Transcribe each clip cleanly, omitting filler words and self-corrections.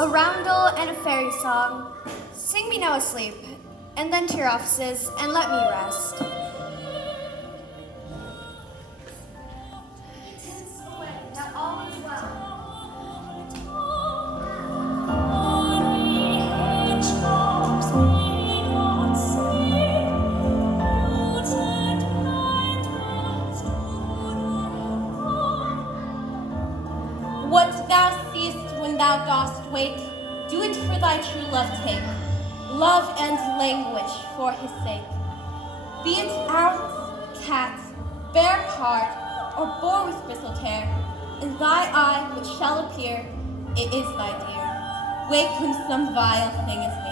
A roundel and a fairy song. Sing me now asleep, and then to your offices, and let me rest. Now all is well. What thou seest when thou dost wake, do it for thy true love take. Love and languish for his sake. Be it ounce, cat, bear card, or boar with bristled hair, in thy eye which shall appear, it is thy dear. Wake when some vile thing is near.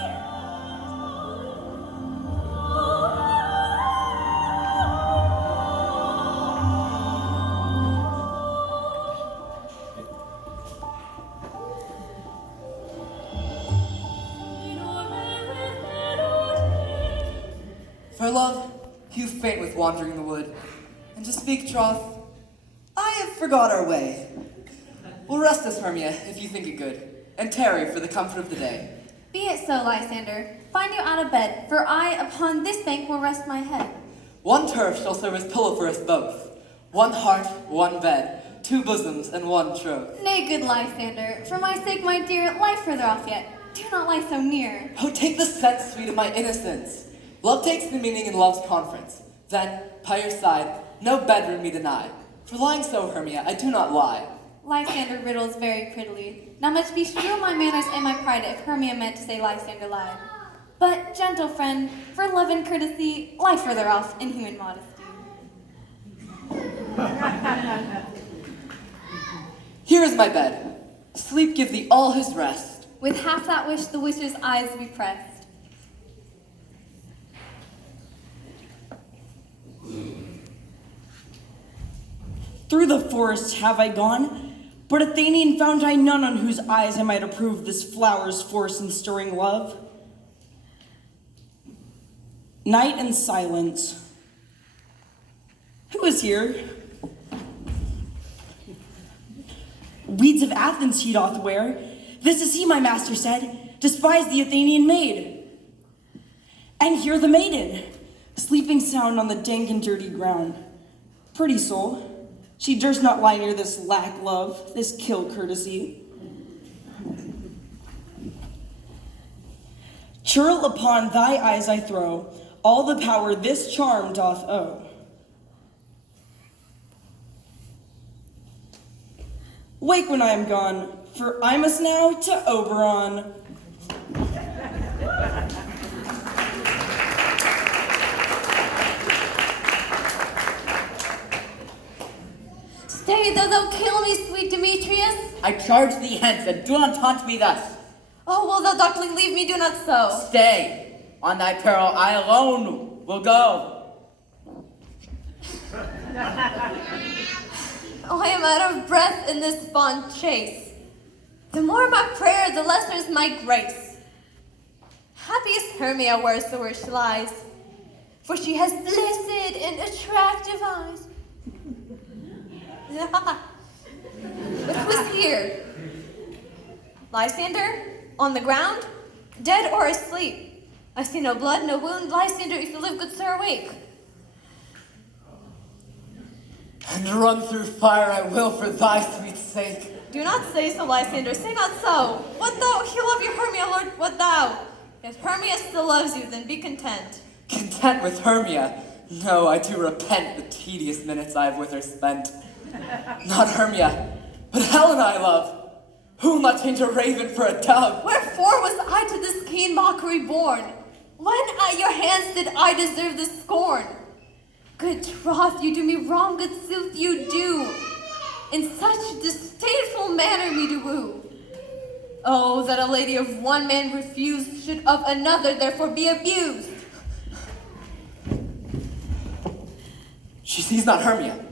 For love, you faint with wandering the wood, and to speak troth, I have forgot our way. We'll rest us, Hermia, if you think it good, and tarry for the comfort of the day. Be it so, Lysander. Find you out of bed, for I upon this bank will rest my head. One turf shall serve as pillow for us both. One heart, one bed, two bosoms, and one troth. Nay, good Lysander, for my sake, my dear, lie further off yet. Do not lie so near. Oh, take the sense, sweet, of my innocence. Love takes the meaning in love's conference. Then, by your side, no bedroom me deny. For lying so, Hermia, I do not lie. Lysander riddles very prettily. Now much be strewn my manners and my pride if Hermia meant to say Lysander lied. But, gentle friend, for love and courtesy, lie further off in human modesty. Here is my bed. Sleep give thee all his rest. With half that wish the wisher's eyes be pressed. Through the forest have I gone, but Athenian found I none on whose eyes I might approve this flower's force in stirring love. Night and silence. Who is here? Weeds of Athens he doth wear. This is he, my master said, despise the Athenian maid. And here the maiden, sleeping sound on the dank and dirty ground. Pretty soul. She durst not lie near this lack love, this kill courtesy. Churl upon thy eyes I throw, all the power this charm doth owe. Wake when I am gone, for I must now to Oberon. Stay, though thou kill me, sweet Demetrius. I charge thee hence, and do not taunt me thus. Oh, will thou, darkling, leave me? Do not so. Stay. On thy peril, I alone will go. Oh, I am out of breath in this fond chase. The more my prayer, the lesser is my grace. Happy is Hermia wheresoever she lies, for she has blessed and attractive eyes. But who is here? Lysander? On the ground? Dead or asleep? I see no blood, no wound. Lysander, if you live, good sir, awake. And run through fire I will for thy sweet sake. Do not say so, Lysander, say not so. What thou? He love you, Hermia, Lord, what thou? If Hermia still loves you, then be content. Content with Hermia? No, I do repent the tedious minutes I have with her spent. Not Hermia, but Helena I love, whom I change a raven for a dove. Wherefore was I to this keen mockery born? When at your hands did I deserve this scorn? Good troth, you do me wrong, good sooth you do. In such disdainful manner me to woo. Oh, that a lady of one man refused should of another therefore be abused. She sees not Hermia.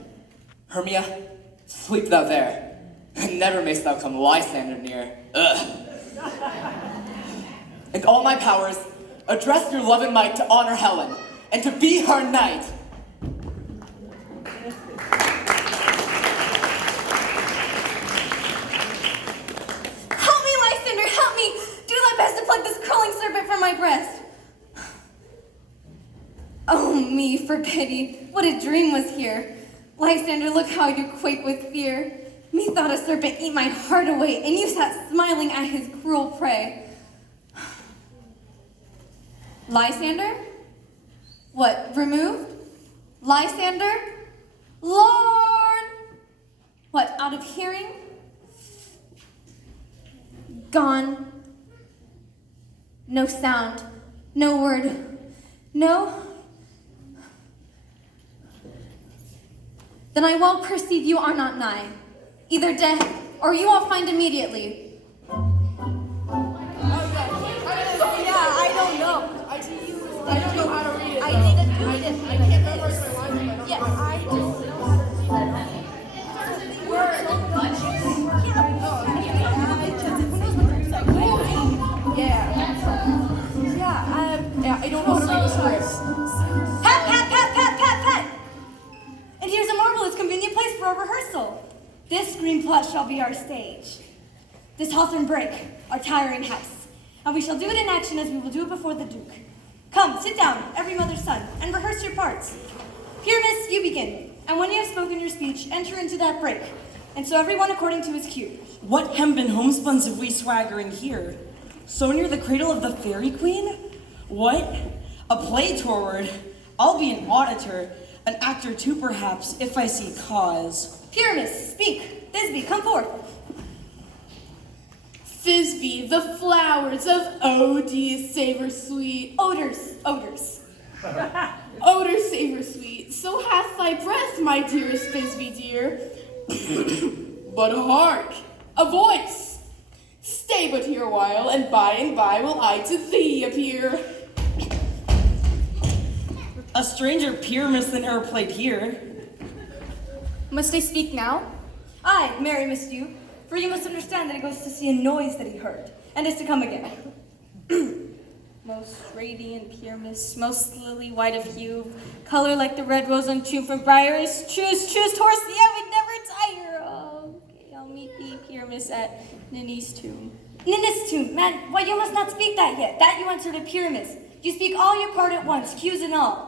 Hermia, sleep thou there, and never mayst thou come Lysander near. Ugh. And all my powers, address your love and might to honor Helen, and to be her knight. Help me, Lysander, help from my breast. Oh me, for pity, what a dream was here. Lysander, look how I do quake with fear. Methought a serpent eat my heart away, and you sat smiling at his cruel prey. Lysander? What, removed? Lysander? Lord! What, out of hearing? Gone. No sound, no word, no. Then I well perceive you are not nigh, either death or you I'll find immediately. Yeah, I don't know. I don't know how to read it. I can't memorize my lines. Yeah, I don't know how to read it. I don't know how to read the script. Pat, pat, pat, pat, pat, pat! And here's a marvelous convenient place for our rehearsal. This green plot shall be our stage. This hawthorn brake, our tiring house. And we shall do it in action as we will do it before the Duke. Come, sit down, every mother's son, and rehearse your parts. Pyramus, you begin. And when you have spoken your speech, enter into that brake. And so everyone according to his cue. What hempen homespuns have we swaggering here? So near the cradle of the fairy queen? What? A play toward. I'll be an auditor, an actor too perhaps, if I see cause. Pyramus, speak. Thisbe, come forth. Thisbe, the flowers of odious savor sweet. Odors. Odor savor sweet. So hath thy breath, my dearest Thisbe dear. But hark, a voice. Stay but here a while, and by will I to thee appear. A stranger Pyramus than e'er played here. Must I speak now? Aye, marry miss you, for you must understand that it goes to see a noise that he heard, and is to come again. Most radiant Pyramus, most lily white of hue, color like the red rose untuned from briars. Choose, horse, the I would never tire. Oh, okay, I'll meet thee, Pyramus, at Ninny's tomb. Ninnis tomb, man, why you must not speak that yet. That you answer to Pyramus. You speak all your part at once, cues and all.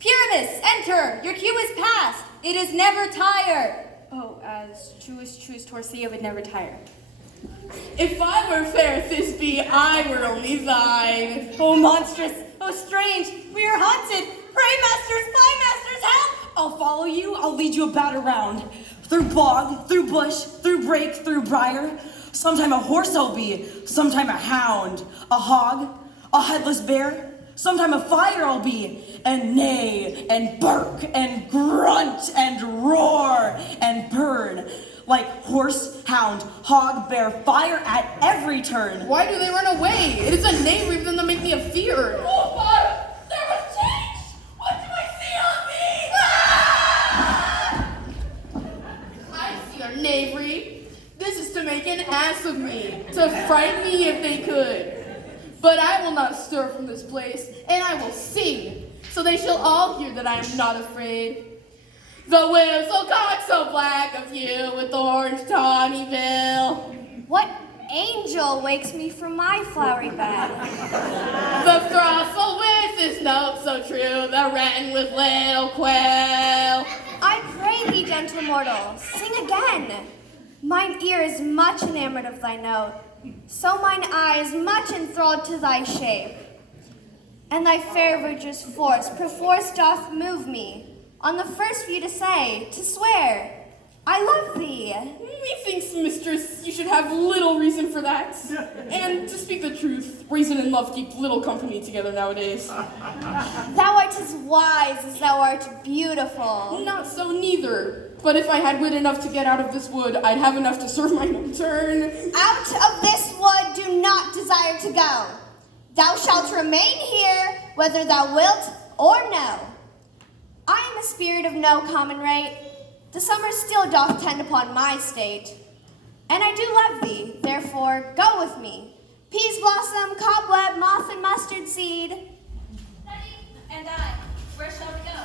Pyramus, enter! Your cue is past. It is never tire. Oh, as truest horse, the I would never tire. If I were fair Thisbe, I were only thine. Oh, monstrous, oh, strange, we are haunted. Pray, masters, fly, masters, help! I'll follow you, I'll lead you about around. Through bog, through bush, through brake, through briar. Sometime a horse I'll be, sometime a hound, a hog, a headless bear. Sometime a fire I'll be, and neigh, and bark, and grunt, and roar, and burn. Like horse, hound, hog, bear, fire at every turn. Why do they run away? It is a knave reason that make me afeard. Oh, father, there was change! What do I see on me? I see your knavery. This is to make an ass of me, to frighten me if they could. But I will not stir from this place, and I will sing, so they shall all hear that I am not afraid. The whistle cock so black of hue with orange tawny bill. What angel wakes me from my flowery bed? The throstle with his note so true, the wren with little quail. I pray thee, gentle mortal, sing again. Mine ear is much enamored of thy note, so mine eye is much enthralled to thy shape. And thy fair virtuous force perforce doth move me, on the first view to say, to swear, I love thee. Methinks, mistress, you should have little reason for that. And to speak the truth, reason and love keep little company together nowadays. Thou art as wise as thou art beautiful. Not so neither. But if I had wit enough to get out of this wood, I'd have enough to serve mine own turn. Out of this wood do not desire to go. Thou shalt remain here, whether thou wilt or no. I am a spirit of no common rate. The summer still doth tend upon my state. And I do love thee, therefore go with me. Peas blossom, cobweb, moth, and mustard seed. And I, where shall we go?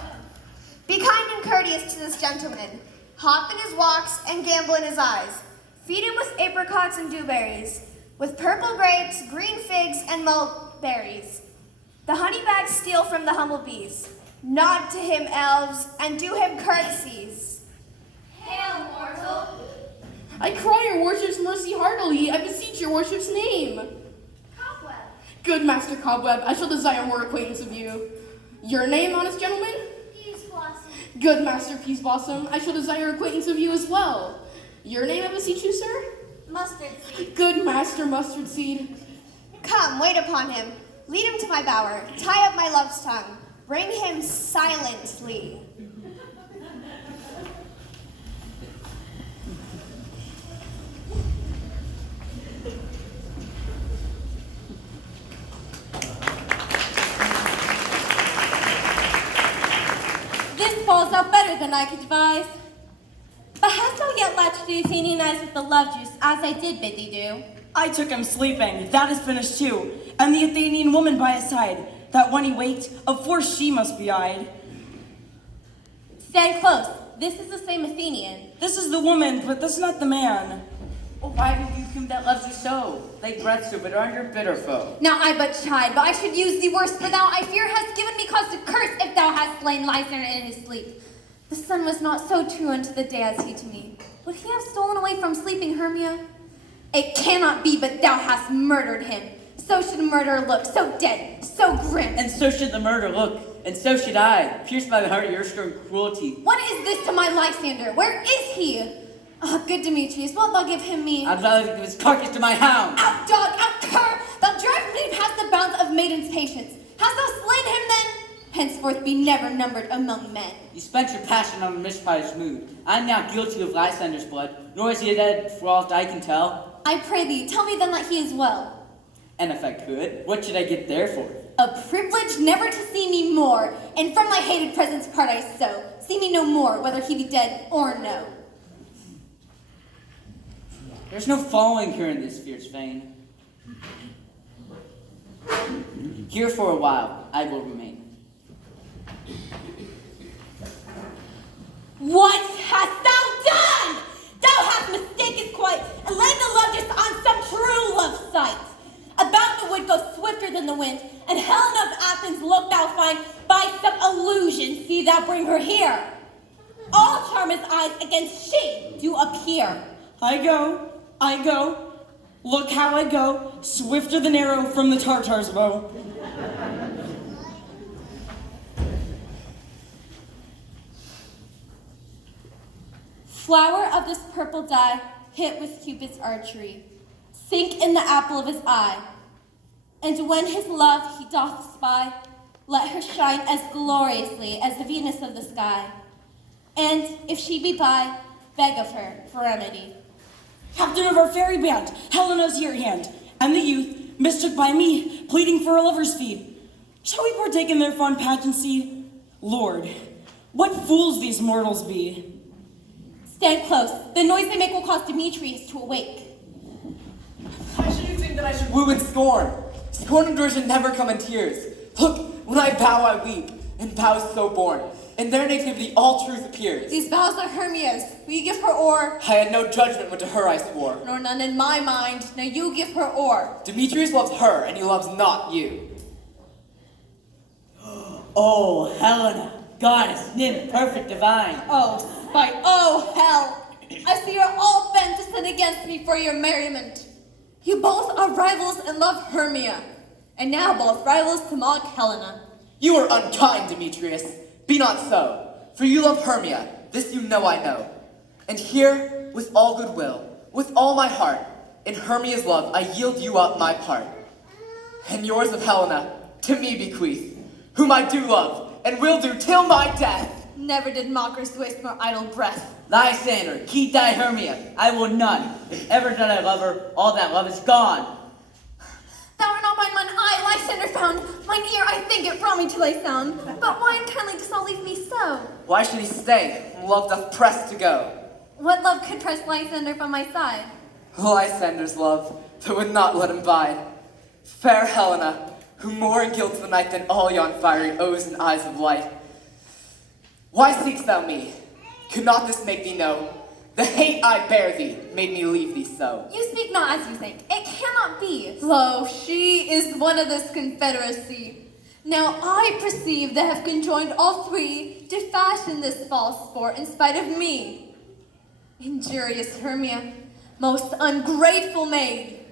Be kind and courteous to this gentleman. Hop in his walks and gamble in his eyes. Feed him with apricots and dewberries. with purple grapes, green figs, and mulberries. The honeybags steal from the humble bees. Nod to him, elves, and do him courtesies. Hail, mortal! I cry your worship's mercy heartily. I beseech your worship's name. Cobweb. Good Master Cobweb, I shall desire more acquaintance of you. Your name, honest gentleman? Peace blossom. Good Master Peace Blossom, I shall desire acquaintance of you as well. Your name, I beseech you, sir? Mustard seed. Good Master Mustard Seed. Come, wait upon him. Lead him to my bower. Tie up my love's tongue. Bring him silently. This falls out better than I could devise. But hast thou yet latched the Athenian eyes with the love juice, as I did bid thee do? I took him sleeping, that is finished too, and the Athenian woman by his side, that when he waked, of force she must be eyed. Stand close. This is the same Athenian. This is the woman, but this not the man. Oh, why did you whom that loves you so? Lay breath so bitter on your bitter foe. Now I but chide, but I should use thee worse, for thou, I fear, hast given me cause to curse if thou hast slain Lysander in his sleep. The sun was not so true unto the day as he to me. Would he have stolen away from sleeping Hermia? It cannot be, but thou hast murdered him. So should a murderer look, so dead, so grim. And so should the murder look, and so should I, pierced by the heart of your stern cruelty. What is this to my Lysander? Where is he? Ah, good Demetrius, wilt thou give him me? I'd rather give his carcass to my hound. Out, dog, out, cur! Thou drive me past the bounds of maiden's patience. Hast thou slain him then? Henceforth be never numbered among men. You spent your passion on a mispious mood. I am now guilty of Lysander's blood, nor is he dead for aught I can tell. I pray thee, tell me then that he is well. And if I could, what should I get there for? A privilege never to see me more, and from my hated presence part I so. See me no more, whether he be dead or no. There's no following here in this fierce vein. Here for a while I will remain. What hast thou done? Thou hast mistakest quite, and laid the love just on some true love sight. About the wood go swifter than the wind, and Helen of Athens look thou find, by some illusion see thou bring her here. All charmers' eyes against she do appear. I go, look how I go, swifter than arrow from the Tartar's bow. Flower of this purple dye, hit with Cupid's archery, sink in the apple of his eye. And when his love he doth spy, let her shine as gloriously as the Venus of the sky. And if she be by, beg of her for remedy. Captain of our fairy band, Helena's here hand, and the youth, mistook by me, pleading for a lover's fee. Shall we partake in their fond pageancy? Lord, what fools these mortals be! Stand close. The noise they make will cause Demetrius to awake. Why should you think that I should woo and scorn? Scorn and derision never come in tears. Look, when I bow, I weep, and vows so born. In their nativity, all truth appears. These vows are Hermia's. Will you give her o'er? I had no judgment when to her I swore. Nor none in my mind. Now you give her o'er. Demetrius loves her, and he loves not you. Oh, Helena, goddess, nymph, perfect divine. Oh, spite. Oh, hell. I see you're all bent to sin against me for your merriment. You both are rivals and love Hermia, and now both rivals to mock Helena. You are unkind, Demetrius. Be not so, for you love Hermia. This you know I know. And here, with all goodwill, with all my heart, in Hermia's love I yield you up my part. And yours of Helena, to me bequeath, whom I do love, and will do till my death. Never did mockers waste more idle breath. Lysander, keep thy Hermia. I will none. If ever did I love her, all that love is gone. Thou art not mine eye, Lysander found. Mine ear, I think it brought me till I sound. But why unkindly dost thou leave me so? Why should he stay? Love doth press to go. What love could press Lysander from my side? Lysander's love, that would not let him bide. Fair Helena, who more in guilt the night than all yon fiery O's and eyes of light. Why seek'st thou me? Could not this make thee know? The hate I bear thee made me leave thee so. You speak not as you think. It cannot me. Lo, she is one of this confederacy. Now I perceive they have conjoined all three to fashion this false sport in spite of me. Injurious Hermia, most ungrateful maid,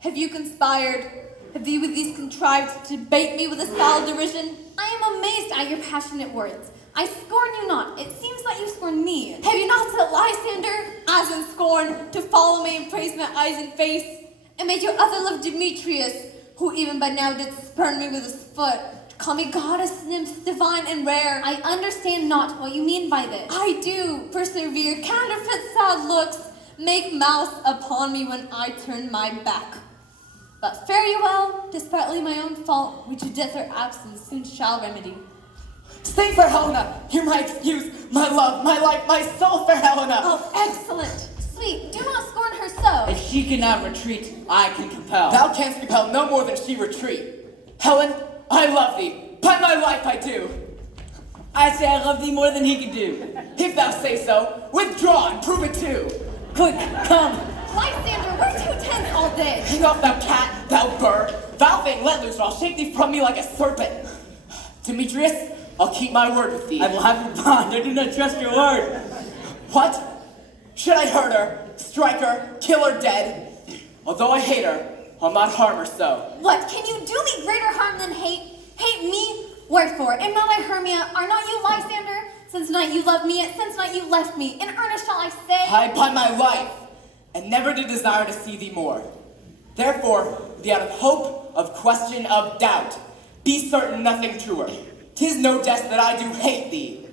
have you conspired? Have you with these contrived to bait me with this foul derision? I am amazed at your passionate words. I scorn you not. It seems that you scorn me. Have you not set Lysander, as in scorn, to follow me and praise my eyes and face? And made your other love Demetrius, who even by now did spurn me with his foot, to call me goddess, nymph, divine and rare? I understand not what you mean by this. I do persevere, counterfeit sad looks, make mouths upon me when I turn my back. But fare you well, despitely my own fault, which death or absence soon shall remedy. Stay for Helena! Hear my excuse, my love, my life, my soul for Helena! Oh, excellent! Sweet, do not scorn her so. If she cannot retreat, I can compel. Thou canst compel no more than she retreat. Helen, I love thee. By my life I do. I say I love thee more than he can do. If thou say so, withdraw and prove it too. Quick, come. Lysander, we're too tense all this. Hang off, thou cat, thou bird. Thou thing, let loose, or I'll shake thee from me like a serpent. Demetrius, I'll keep my word with thee. I will have your bond. I do not trust your word. What? Should I hurt her, strike her, kill her dead? Although I hate her, I'll not harm her so. What, can you do me greater harm than hate? Hate me? Wherefore, am not I Hermia? Are not you Lysander? Since night you loved me, since night you left me. In earnest shall I say? I, by my life, and never did desire to see thee more. Therefore, the out of hope, of question, of doubt, be certain nothing truer. 'Tis no jest that I do hate thee,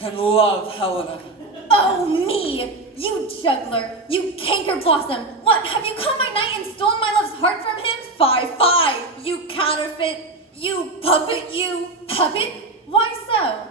and love Helena. Oh, me! You juggler! You canker blossom! What, have you come by night and stolen my love's heart from him? Fie, you counterfeit, you puppet, you. Puppet? Why so?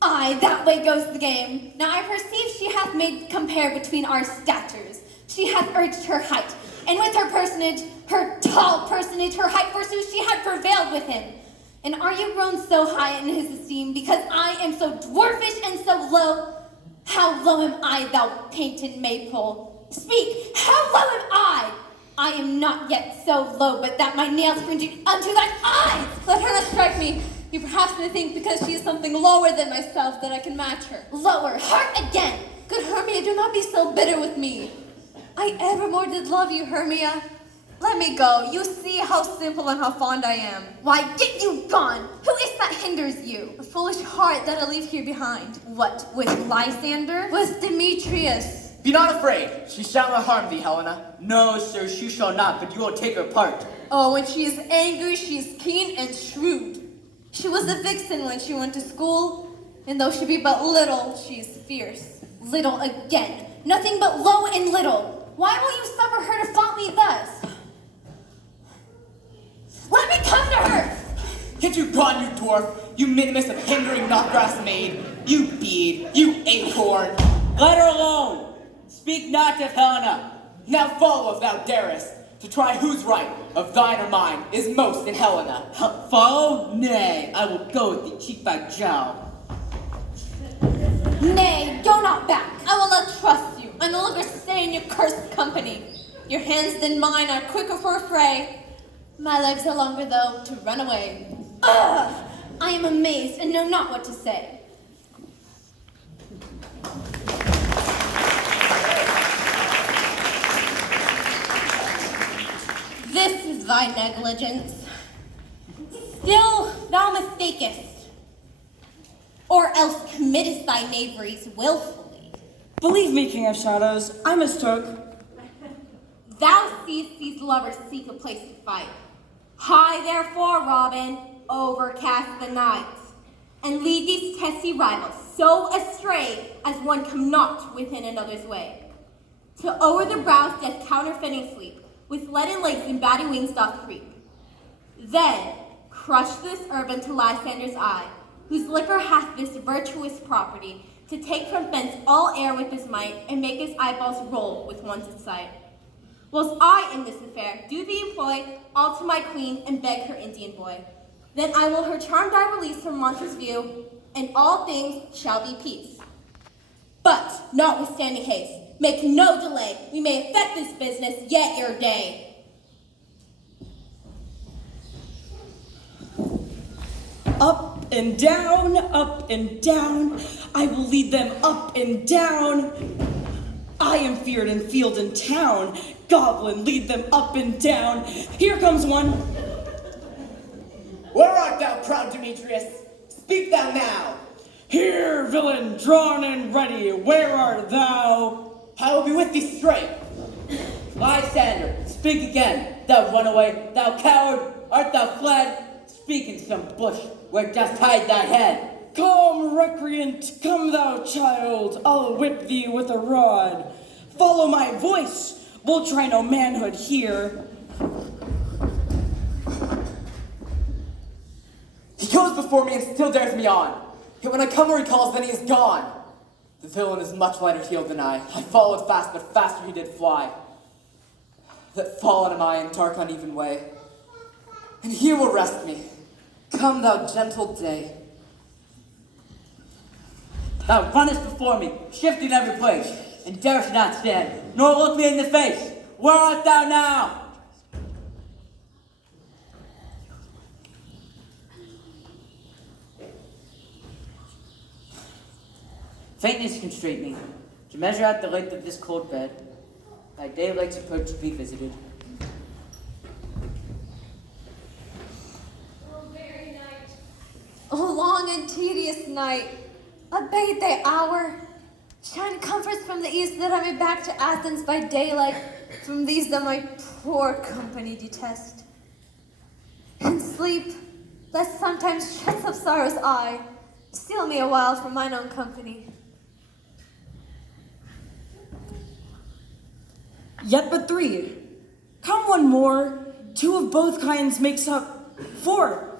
Aye, that way goes the game. Now I perceive she hath made compare between our statures. She hath urged her height, and with her personage, her tall personage, her height forsooth, she had prevailed with him. And are you grown so high in his esteem, because I am so dwarfish and so low? How low am I, thou painted maypole? Speak, how low am I? I am not yet so low, but that my nails cringe unto thine eyes. Let her not strike me. You perhaps may think because she is something lower than myself that I can match her. Lower, hark again. Good Hermia, do not be so bitter with me. I evermore did love you, Hermia. Let me go. You see how simple and how fond I am. Why, get you gone. Who is that hinders you? A foolish heart that I leave here behind. What, with Lysander? With Demetrius. Be not afraid, she shall not harm thee, Helena. No, sir, she shall not, but you will take her part. Oh, when she is angry, she is keen and shrewd. She was a vixen when she went to school, and though she be but little, she is fierce. Little again. Nothing but low and little. Why will you suffer her to flaunt me thus? Let me come to her! Get you gone, you dwarf, you minimus of hindering knotgrass maid, you bead, you acorn. Let her alone. Speak not of Helena. Now follow if thou darest, to try whose right, of thine or mine, is most in Helena. Follow? Nay, I will go with thee cheek by jowl. Nay, go not back. I will not trust you. I no longer stay in your cursed company. Your hands than mine are quicker for a fray. My legs are longer, though, to run away. Ugh! I am amazed and know not what to say. This is thy negligence. Still thou mistakest, or else committest thy knaveries willfully. Believe me, King of Shadows, I mistook. Thou seest these lovers seek a place to fight. High therefore, Robin, overcast the night, and lead these testy rivals so astray as one come not within another's way. Till o'er the brows doth counterfeiting sleep, with leaden legs and batty wings doth creep. Then crush this herb into Lysander's eye, whose liquor hath this virtuous property, to take from thence all air with his might, and make his eyeballs roll with one's sight. Whilst I in this affair do thee employ, all to my queen, and beg her Indian boy. Then I will her charmed eye release from monster's view, and all things shall be peace. But, notwithstanding haste, Make no delay. We may effect this business yet ere day. Up and down, I will lead them up and down. I am feared in field and town. Goblin, lead them up and down. Here comes one. Where art thou, proud Demetrius? Speak thou now. Here, villain, drawn and ready, where art thou? I will be with thee straight. Lysander, speak again. Thou runaway, thou coward, art thou fled? Speak in some bush where dost hide thy head. Come, recreant, come thou child, I'll whip thee with a rod. Follow my voice, we'll try no manhood here. He goes before me and still dares me on. Yet when I come where he calls, then he is gone. The villain is much lighter heeled than I. I followed fast, but faster he did fly. That fallen am I in dark uneven way. And here will rest me. Come, thou gentle day. Thou runnest before me, shifting every place, and darest not stand, nor look me in the face. Where art thou now? Faintness constrained me to measure out the length of this cold bed. Thy daylight's approach to be visited. O long and tedious night, abate thy hour. Shine comforts from the east that I may back to Athens by daylight from these that my poor company detest. And sleep, lest sometimes shuts up sorrow's eye, steal me a while from mine own company. Yet but three. Come one more, two of both kinds makes up four.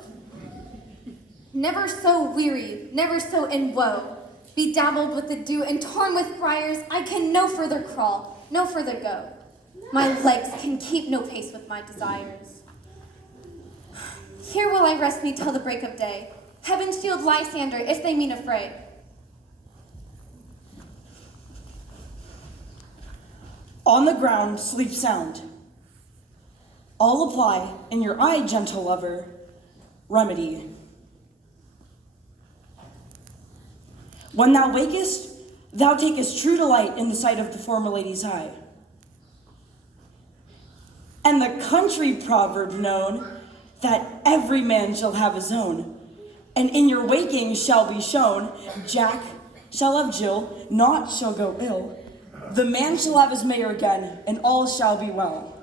Never so weary, never so in woe, bedabbled with the dew and torn with briars, I can no further crawl, no further go. My legs can keep no pace with my desires. Here will I rest me till the break of day. Heaven shield Lysander if they mean affray. On the ground, sleep sound. I'll apply, in your eye, gentle lover, remedy. When thou wakest, thou takest true delight in the sight of the former lady's eye. And the country proverb known, that every man shall have his own, and in your waking shall be shown, Jack shall have Jill, naught shall go ill. The man shall have his mayor again, and all shall be well.